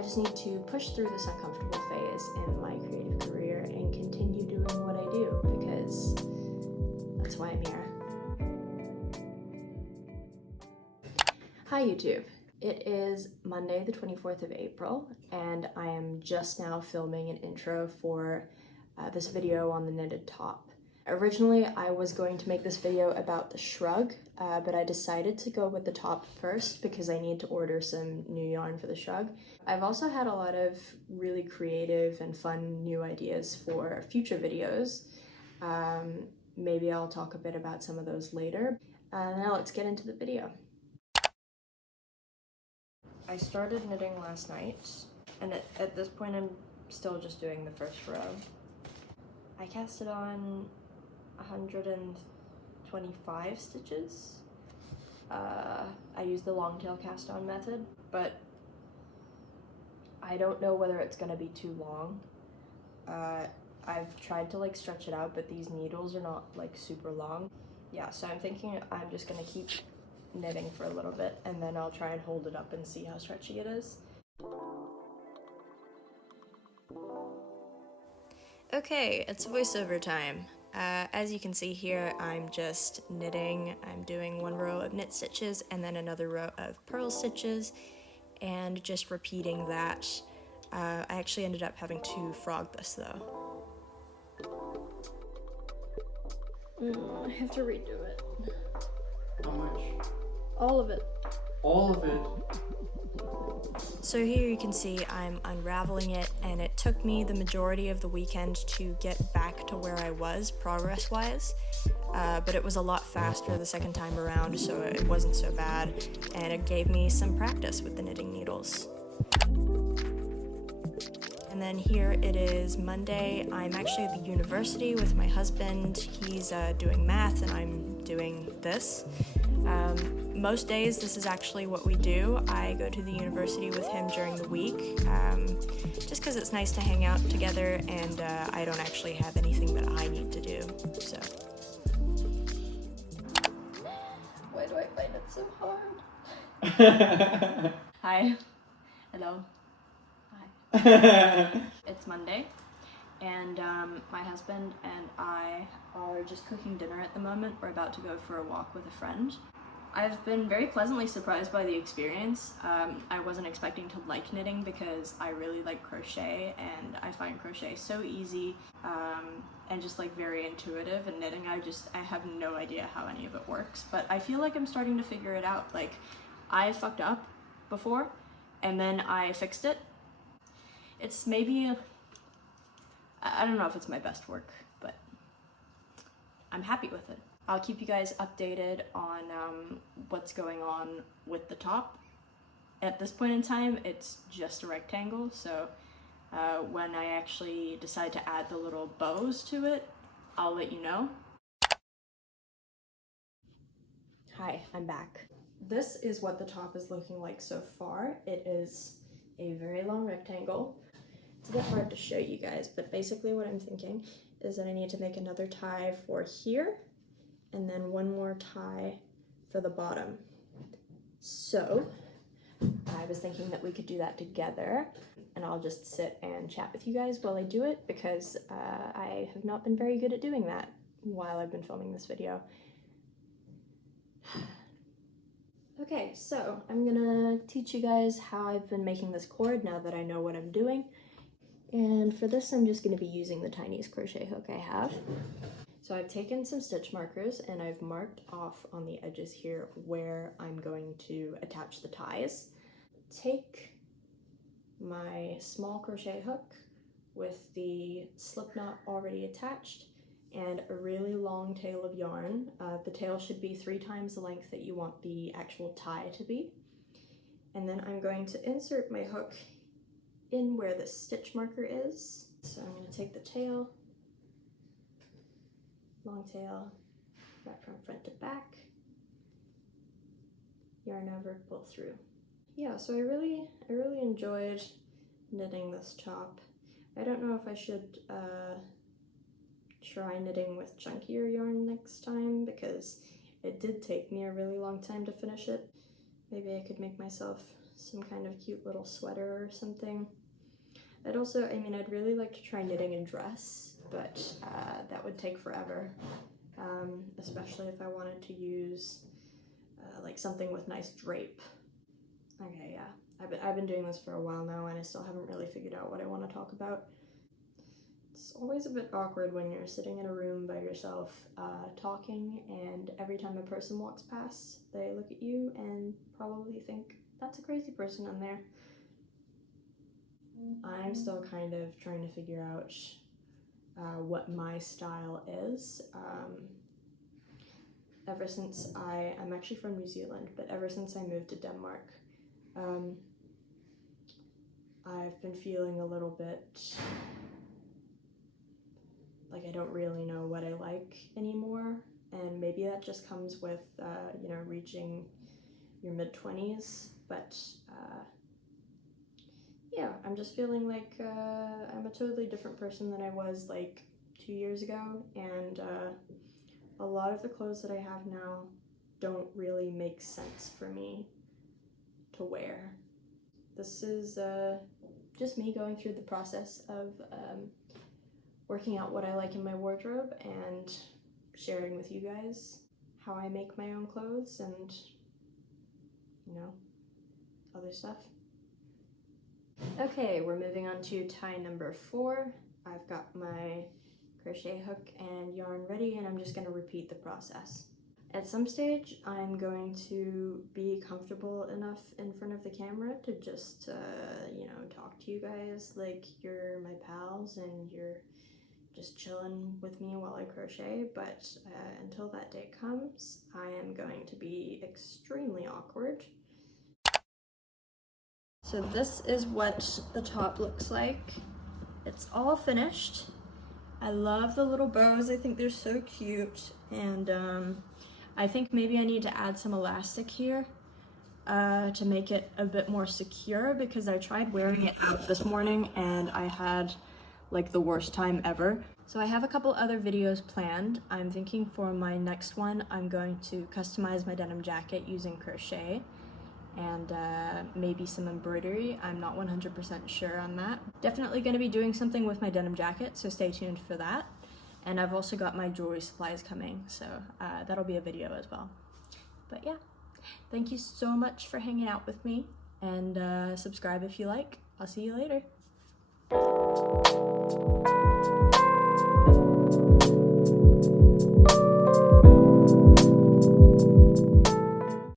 I just need to push through this uncomfortable phase in my creative career and continue doing what I do, because that's why I'm here. Hi YouTube. It is Monday the 24th of April, and I am just now filming an intro for this video on the knitted top. Originally, I was going to make this video about the shrug, but I decided to go with the top first because I need to order some new yarn for the shrug. I've also had a lot of really creative and fun new ideas for future videos. Maybe I'll talk a bit about some of those later. Now let's get into the video. I started knitting last night, and at this point I'm still just doing the first row. I casted on 125 stitches. I used the long tail cast on method, but I don't know whether it's gonna be too long. I've tried to like stretch it out, but these needles are not like super long. Yeah, so I'm thinking I'm just gonna keep knitting for a little bit, and then I'll try and hold it up and see how stretchy it is. Okay, it's voiceover time. As you can see here, I'm just knitting. I'm doing one row of knit stitches and then another row of purl stitches, and just repeating that. I actually ended up having to frog this though. I have to redo it. How much? All of it. All of it? So here you can see I'm unraveling it, and it took me the majority of the weekend to get back to where I was progress-wise, but it was a lot faster the second time around, so it wasn't so bad, and it gave me some practice with the knitting needles. And then here it is Monday. I'm actually at the university with my husband. He's doing math and I'm doing this. Most days this is actually what we do. I go to the university with him during the week, just because it's nice to hang out together, and I don't actually have anything that I need to do, so. Why do I find it so hard? Hi. Hello. Hi. It's Monday, and my husband and I are just cooking dinner at the moment. We're about to go for a walk with a friend. I've been very pleasantly surprised by the experience. I wasn't expecting to like knitting because I really like crochet, and I find crochet so easy and just like very intuitive, and knitting I have no idea how any of it works, but I feel like I'm starting to figure it out. Like, I fucked up before and then I fixed it. It's maybe, I don't know if it's my best work, but I'm happy with it. I'll keep you guys updated on what's going on with the top. At this point in time, it's just a rectangle, so when I actually decide to add the little bows to it, I'll let you know. Hi, I'm back. This is what the top is looking like so far. It is a very long rectangle. It's a bit hard to show you guys, but basically what I'm thinking is that I need to make another tie for here, and then one more tie for the bottom. So I was thinking that we could do that together, and I'll just sit and chat with you guys while I do it, because I have not been very good at doing that while I've been filming this video. Okay, so I'm gonna teach you guys how I've been making this cord now that I know what I'm doing. And for this, I'm just gonna be using the tiniest crochet hook I have. So I've taken some stitch markers and I've marked off on the edges here where I'm going to attach the ties. Take my small crochet hook with the slip knot already attached and a really long tail of yarn. The tail should be 3 times the length that you want the actual tie to be. And then I'm going to insert my hook in where the stitch marker is. So I'm going to take the tail, long tail, wrap from front to back, yarn over, pull through. Yeah, so I really enjoyed knitting this top. I don't know if I should try knitting with chunkier yarn next time, because it did take me a really long time to finish it. Maybe I could make myself some kind of cute little sweater or something. I'd also, I mean, I'd really like to try knitting a dress, but that would take forever, especially if I wanted to use like something with nice drape. Okay, yeah, I've been doing this for a while now and I still haven't really figured out what I want to talk about. It's always a bit awkward when you're sitting in a room by yourself talking, and every time a person walks past, they look at you and probably think, that's a crazy person in there. I'm still kind of trying to figure out what my style is. Ever since I'm actually from New Zealand, but ever since I moved to Denmark, I've been feeling a little bit like I don't really know what I like anymore, and maybe that just comes with, you know, reaching your mid-20s, but yeah, I'm just feeling like I'm a totally different person than I was like 2 years ago, and a lot of the clothes that I have now don't really make sense for me to wear. This is just me going through the process of working out what I like in my wardrobe and sharing with you guys how I make my own clothes and, you know, other stuff. Okay, we're moving on to tie number 4. I've got my crochet hook and yarn ready, and I'm just going to repeat the process. At some stage, I'm going to be comfortable enough in front of the camera to just, you know, talk to you guys like you're my pals and you're just chilling with me while I crochet, but until that day comes, I am going to be extremely awkward. So this is what the top looks like. It's all finished. I love the little bows. I think they're so cute, and I think maybe I need to add some elastic here to make it a bit more secure, because I tried wearing it out this morning and I had like the worst time ever. So I have a couple other videos planned. I'm thinking for my next one, I'm going to customize my denim jacket using crochet and maybe some embroidery. I'm not 100% sure on that. Definitely going to be doing something with my denim jacket, so stay tuned for that. And I've also got my jewelry supplies coming, so that'll be a video as well. But yeah, thank you so much for hanging out with me, and subscribe if you like. I'll see you later.